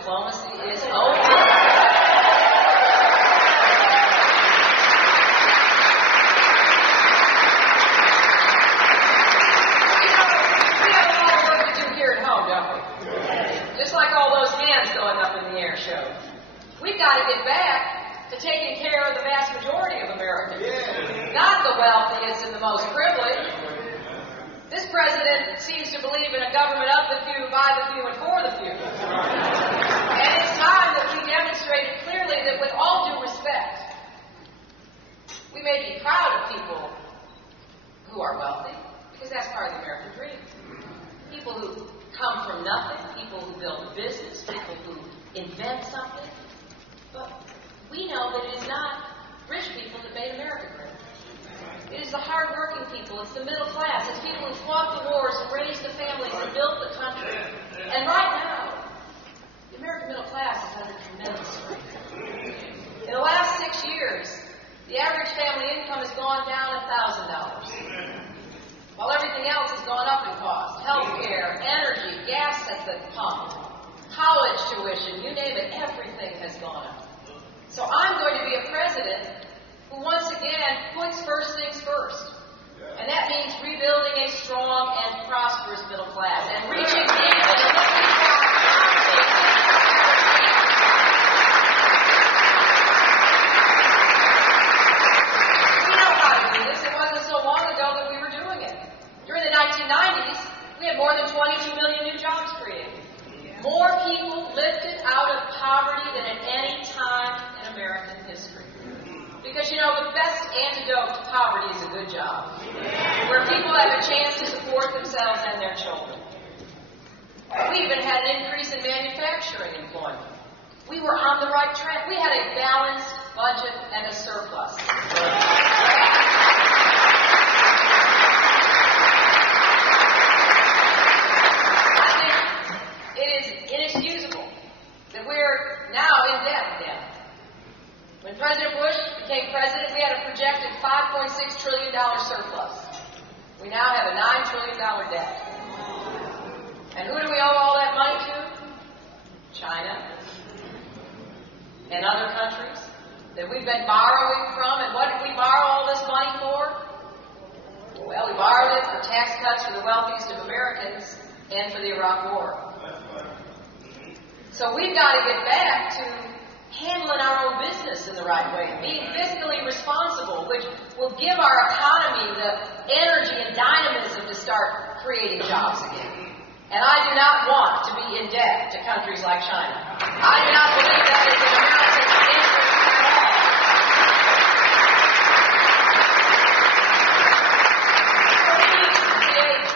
diplomacy is over. Just like all those hands going up in the air showed. We've got to get back to taking care of the vast majority of Americans, not the wealthiest and the most privileged. This president seems to believe in a government of the few, by the few, and for the few. And it's time that we demonstrated clearly that with all due respect, we may be proud of people who are wealthy, because that's part of the American dream. People who come from nothing, people who build a business, people who invent something. But we know that it is not rich people that made America great. It is the hard-working people, it's the middle class, it's people who fought the wars and raised the families and built the country. And right now, the American middle class is under tremendous strain. In the last 6 years, the average family income has gone down $1,000. While everything else has gone up in cost. Healthcare, energy, gas at the pump, college tuition, you name it, everything has gone up. So I'm going to be a president who once again puts first things first. And that means rebuilding a strong and prosperous middle class and reaching deep into the We know how to do this. It wasn't so long ago that we were doing it. During the 1990s, we had more than 22 million new jobs created. More people lifted out of poverty than at any time in American history. Because, you know, the best antidote to poverty is a good job, where people have a chance to support themselves and their children. We even had an increase in manufacturing employment. We were on the right track. We had a balanced budget and a surplus. Inexcusable that we're now in debt again. When President Bush became president, we had a projected $5.6 trillion surplus. We now have a $9 trillion debt. And who do we owe all that money to? China and other countries that we've been borrowing from. And what did we borrow all this money for? Well, we borrowed it for tax cuts for the wealthiest of Americans and for the Iraq War. So we've got to get back to handling our own business in the right way, being fiscally responsible, which will give our economy the energy and dynamism to start creating jobs again. And I do not want to be in debt to countries like China. I do not believe that is in America's interest at all. So we need to create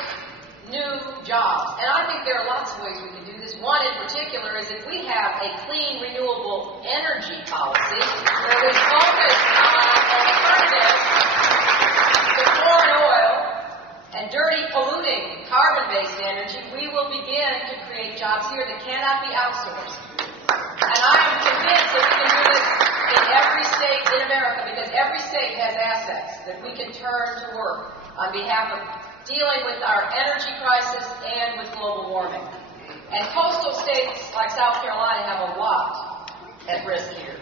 new jobs. And I think there are lots of ways we can do this. One in particular is if we have a clean, renewable energy policy where we focus on alternatives to foreign oil and dirty, polluting, carbon-based energy, we will begin to create jobs here that cannot be outsourced. And I am convinced that we can do this in every state in America because every state has assets that we can turn to work on behalf of dealing with our energy crisis and with global warming. And coastal states like South Carolina have a lot at risk here.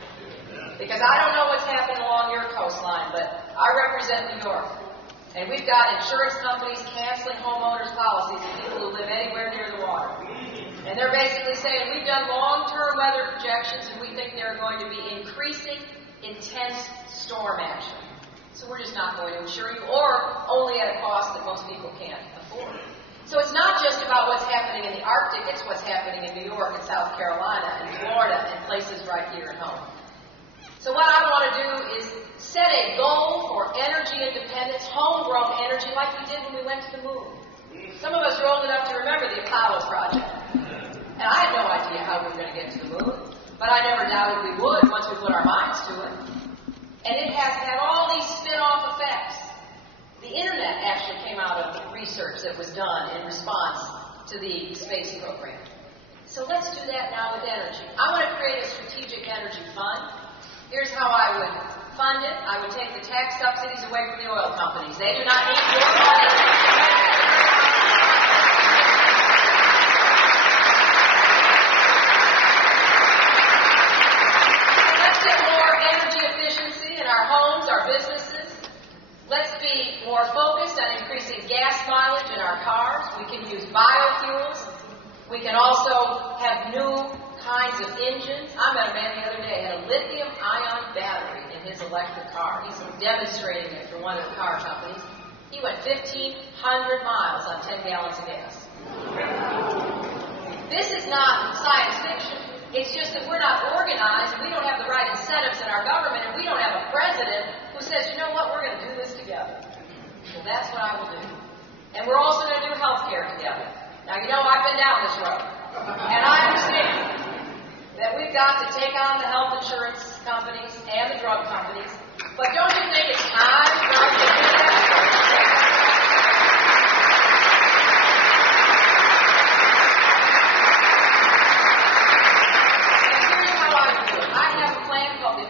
Because I don't know what's happening along your coastline, but I represent New York. And we've got insurance companies canceling homeowners' policies of people who live anywhere near the water. And they're basically saying, we've done long-term weather projections, and we think there are going to be increasing, intense storm action. So we're just not going to insure you, or only at a cost that most people can't afford. So it's not just about what's happening in the Arctic, it's what's happening in New York and South Carolina and Florida and places right here at home. So what I want to do is set a goal for energy independence, homegrown energy, like we did when we went to the moon. Some of us are old enough to remember the Apollo project. And I had no idea how we were going to get to the moon, but I never doubted we would once we put our minds to it. And it has had all these spin-off effects. The internet actually came out of research that was done in response to the space program. So let's do that now with energy. I want to create a strategic energy fund. Here's how I would fund it. I would take the tax subsidies away from the oil companies. They do not need your money. on increasing gas mileage in our cars. We can use biofuels. We can also have new kinds of engines. I met a man the other day who had a lithium-ion battery in his electric car. He's demonstrating it for one of the car companies. He went 1,500 miles on 10 gallons of gas. This is not science fiction. It's just that we're not organized, and we don't have the right incentives in our government, and we don't have a president who says, you know what, we're going to do this together. Well, that's what I will do. And we're also going to do health care together. Now, you know, I've been down this road, and I understand that we've got to take on the health insurance companies and the drug companies, but don't you think it's time for us to do that?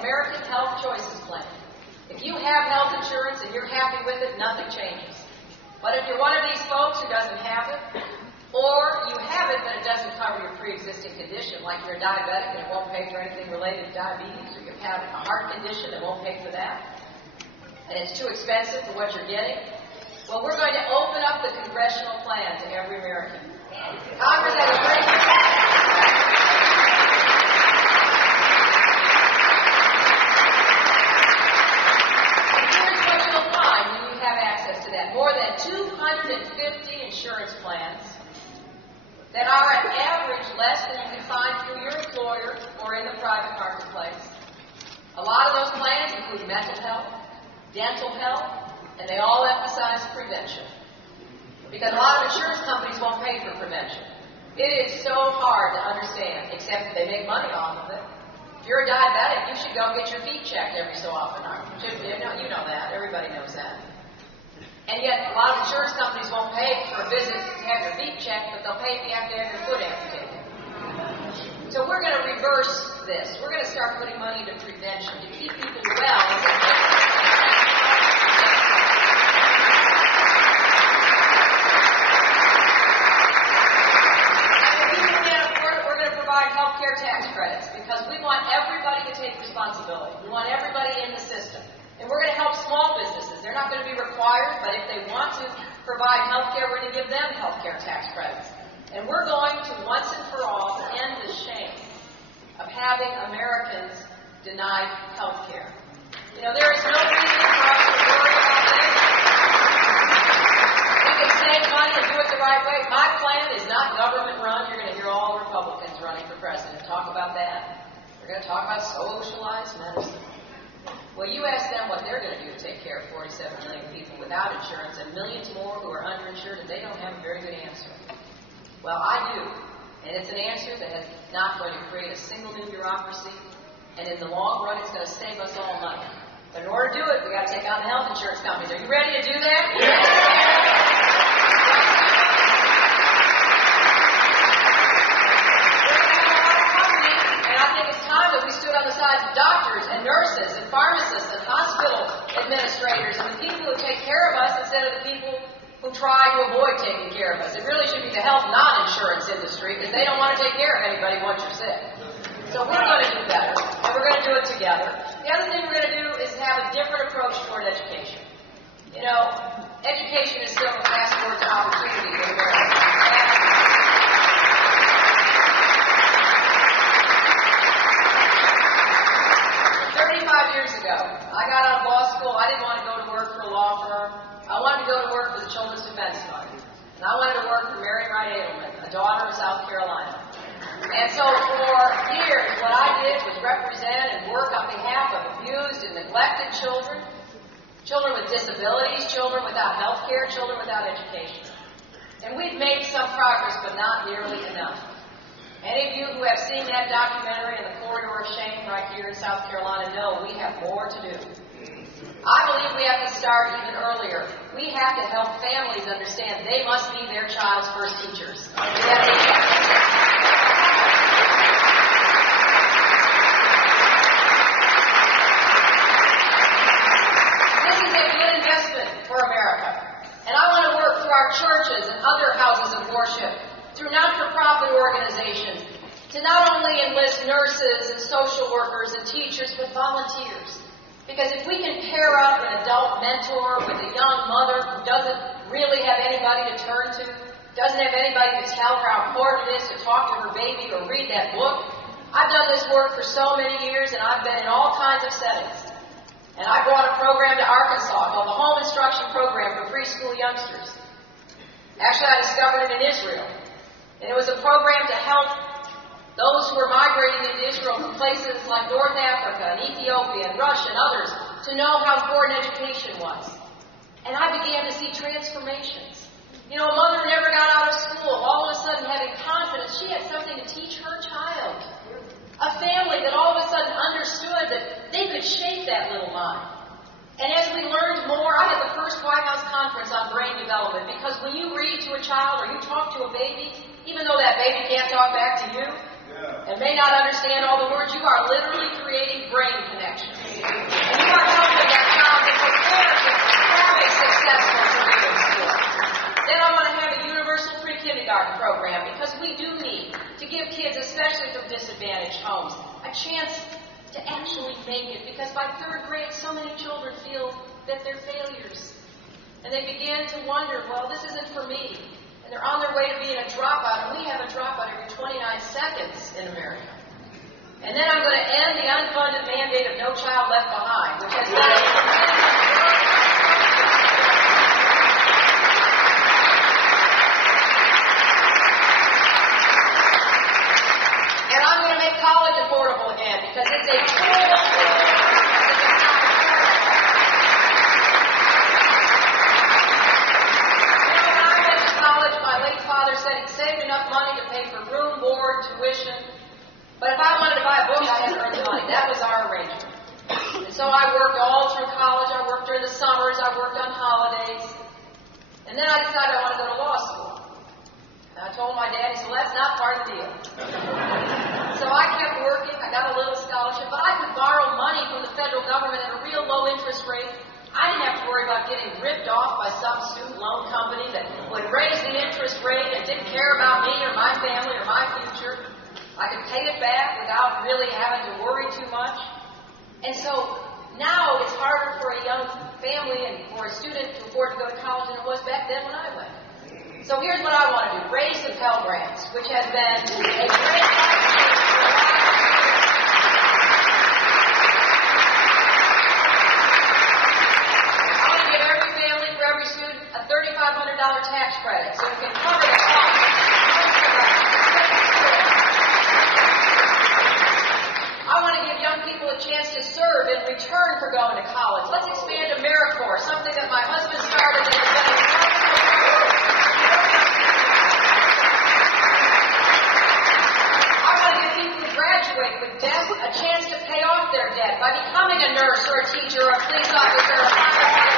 American Health Choices Plan. If you have health insurance and you're happy with it, nothing changes. But if you're one of these folks who doesn't have it, or you have it but it doesn't cover your pre-existing condition, like you're diabetic and it won't pay for anything related to diabetes, or you have a heart condition that won't pay for that, and it's too expensive for what you're getting, well, we're going to open up the congressional plan to every American. Congress has a great more than 250 insurance plans that are on average less than you can find through your employer or in the private marketplace. A lot of those plans include mental health, dental health, and they all emphasize prevention. Because a lot of insurance companies won't pay for prevention. It is so hard to understand, except that they make money off of it. If you're a diabetic, you should go get your feet checked every so often. You know that. Everybody knows that. And yet, a lot of insurance companies won't pay for a visit to have your feet checked, but they'll pay if you have to have your foot amputated. So we're going to reverse this. We're going to start putting money into prevention to keep people well. And if people can't afford it, we're going to provide health care tax credits because we want everybody to take responsibility. We want everybody in the system. And we're going to help small businesses. They're not going to be required, but if they want to provide health care, we're going to give them health care tax credits. And we're going to, once and for all, end the shame of having Americans denied health care. You know, there is no reason for us to worry about this. We can save money and do it the right way. My plan is not government run. You're going to hear all the Republicans running for president talk about that. We're going to talk about socialized medicine. Well, you ask them what they're going to do to take care of 47 million people without insurance and millions more who are underinsured, and they don't have a very good answer. Well, I do. And it's an answer that is not going to create a single new bureaucracy, and in the long run, it's going to save us all money. But in order to do it, we've got to take on the health insurance companies. Are you ready to do that? Stood on the sides of doctors and nurses and pharmacists and hospital administrators and the people who take care of us instead of the people who try to avoid taking care of us. It really should be the health non-insurance industry because they don't want to take care of anybody once you're sick. So we're going to do better, and we're going to do it together. The other thing we're going to do is have a different approach toward education. You know, education is still a passport to opportunity in America. 35 years ago, I got out of law school. I didn't want to go to work for a law firm. I wanted to go to work for the Children's Defense Fund. And I wanted to work for Mary Wright Edelman, a daughter of South Carolina. And so for years, what I did was represent and work on behalf of abused and neglected children, children with disabilities, children without health care, children without education. And we've made some progress, but not nearly enough. Any of you who have seen that documentary in the Corridor of Shame right here in South Carolina know we have more to do. I believe we have to start even earlier. We have to help families understand they must be their child's first teachers. This is a good investment for America. And I want to work through our churches and other houses of worship, through not-for-profit organizations, to not only enlist nurses and social workers and teachers, but volunteers. Because if we can pair up an adult mentor with a young mother who doesn't really have anybody to turn to, doesn't have anybody to tell her how important it is to talk to her baby or read that book. I've done this work for so many years, and I've been in all kinds of settings. And I brought a program to Arkansas called the Home Instruction Program for Preschool Youngsters. Actually, I discovered it in Israel. And it was a program to help those who were migrating into Israel from places like North Africa and Ethiopia and Russia and others to know how important education was. And I began to see transformations. You know, a mother never got out of school, all of a sudden having confidence she had something to teach her child. A family that all of a sudden understood that they could shape that little mind. And as we learned more, I had the first White House conference on brain development, because when you read to a child or you talk to a baby, even though that baby can't talk back to you and may not understand all the words, you are literally creating brain connections. And you are helping that child to prepare to have a successful career in school. Then I want to have a universal pre-kindergarten program, because we do need to give kids, especially from disadvantaged homes, a chance to actually make it. Because by third grade, so many children feel that they're failures. And they begin to wonder, well, this isn't for me. And they're on their way to being a dropout, and we have a dropout every 29 seconds in America. And then I'm going to end the unfunded mandate of No Child Left Behind, which has done college affordable again, because it's a tool. When I went to college, my late father said he'd saved enough money to pay for room, board, tuition. But if I wanted to buy a book, I had to earn the money. That was our arrangement. And so I worked all through college. I worked during the summers. I worked on holidays. And then I decided I wanted to go to law school. And I told my dad, he said, well, that's not part of the deal. So I kept working. I got a little scholarship, but I could borrow money from the federal government at a real low interest rate. I didn't have to worry about getting ripped off by some student loan company that would raise the interest rate and didn't care about me or my family or my future. I could pay it back without really having to worry too much. And so now it's harder for a young family and for a student to afford to go to college than it was back then when I went. So here's what I want to do. Raise the Pell Grants, which has been a great I want to give every family, for every student, a $3,500 tax credit so you can cover the cost. I want to give young people a chance to serve in return for going to college. Let's expand AmeriCorps, something that my husband started and has been a graduate with debt, a chance to pay off their debt by becoming a nurse or a teacher or a police officer or a firefighter.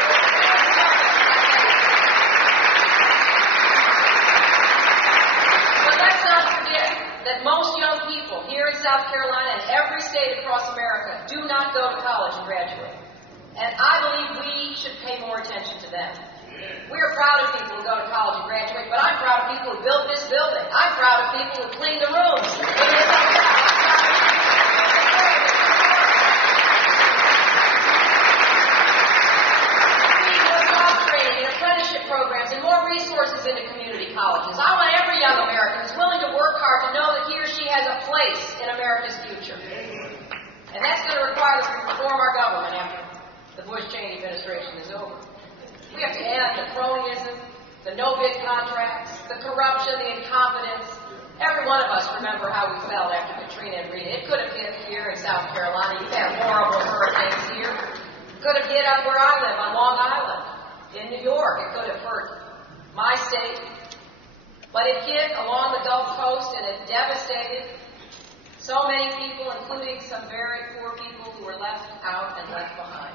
But let's not forget that most young people here in South Carolina and every state across America do not go to college and graduate. And I believe we should pay more attention to them. We are proud of people who go to college and graduate, but I'm proud of people who built this building. I'm proud of people who clean the rooms. Programs and more resources into community colleges. I want every young American who's willing to work hard to know that he or she has a place in America's future. And that's going to require us to reform our government after the Bush-Cheney administration is over. We have to end the cronyism, the no-bid contracts, the corruption, the incompetence. Every one of us remember how we felt after Katrina and Rita. It could have hit here in South Carolina. You've had horrible hurricanes here. It could have hit up where I live on Long Island. In New York, it could have hurt my state, but it hit along the Gulf Coast and it devastated so many people, including some very poor people who were left out and left behind.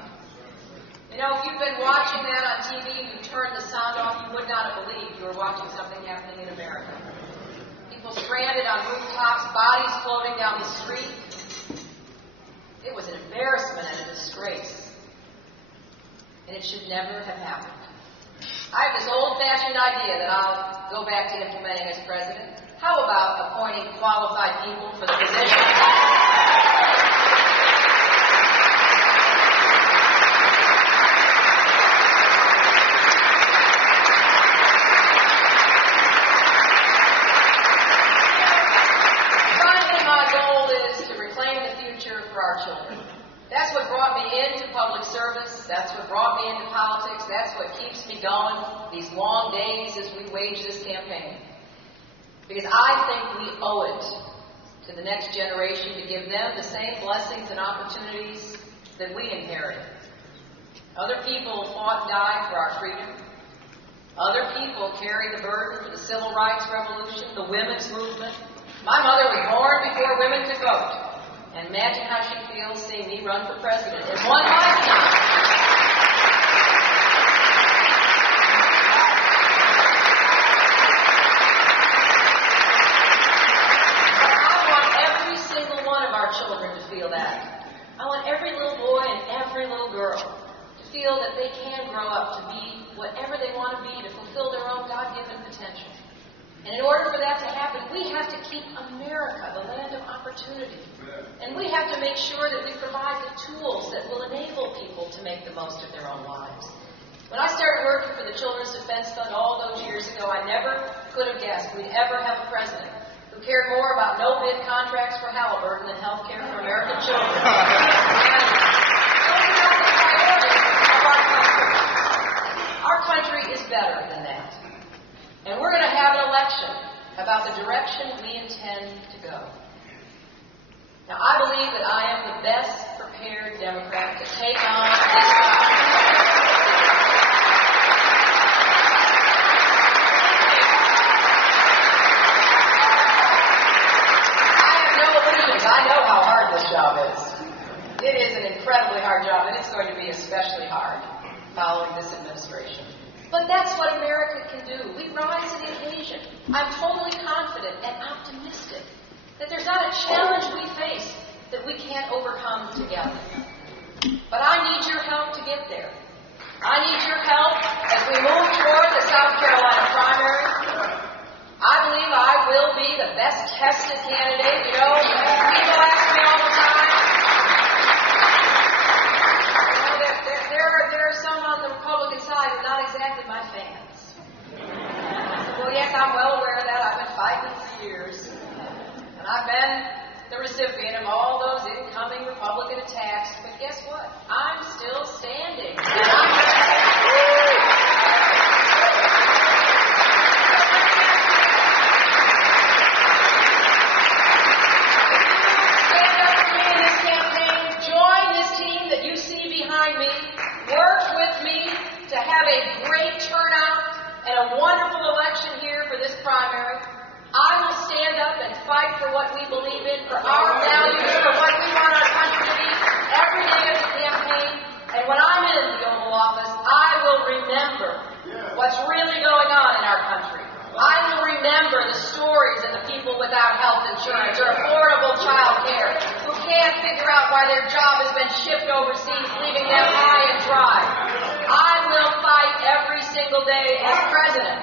You know, if you've been watching that on TV and you turned the sound off, you would not have believed you were watching something happening in America. People stranded on rooftops, bodies floating down the street. It was an embarrassment and a disgrace. And it should never have happened. I have this old-fashioned idea that I'll go back to implementing as president. How about appointing qualified people for the position? these long days as we wage this campaign. Because I think we owe it to the next generation to give them the same blessings and opportunities that we inherited. Other people fought and died for our freedom. Other people carried the burden for the civil rights revolution, the women's movement. My mother was born before women could vote. And imagine how she feels seeing me run for president in one lifetime. Children to feel that. I want every little boy and every little girl to feel that they can grow up to be whatever they want to be, to fulfill their own God-given potential. And in order for that to happen, we have to keep America the land of opportunity. And we have to make sure that we provide the tools that will enable people to make the most of their own lives. When I started working for the Children's Defense Fund all those years ago, I never could have guessed we'd ever have a president who cared more about no-bid contracts for Halliburton than health care for American children. And those are not the priorities of our country. Our country is better than that. And we're going to have an election about the direction we intend to go. Now, I believe that I am the best prepared Democrat to take on this job. I know how hard this job is. It is an incredibly hard job, and it's going to be especially hard following this administration. But that's what America can do. We rise to the occasion. I'm totally confident and optimistic that there's not a challenge we face that we can't overcome together. But I need your help to get there. I need your help as we move toward the South Carolina primary. I believe I will be the best tested candidate. You know, people ask me all the time. You know, there are some on the Republican side who are not exactly my fans. Well, yes, I'm well aware of that. I've been fighting for years. And I've been the recipient of all those incoming Republican attacks. But guess what? I'm still standing. And work with me to have a great turnout and a wonderful election here for this primary. I will stand up and fight for what we believe in, for our values, for what we want our country to be every day of the campaign. And when I'm in the Oval Office, I will remember what's really going on in our country. I will remember the stories of the people without health insurance or affordable child care who can't figure out why their job has been shipped overseas, leaving them high and dry. I will fight every single day as president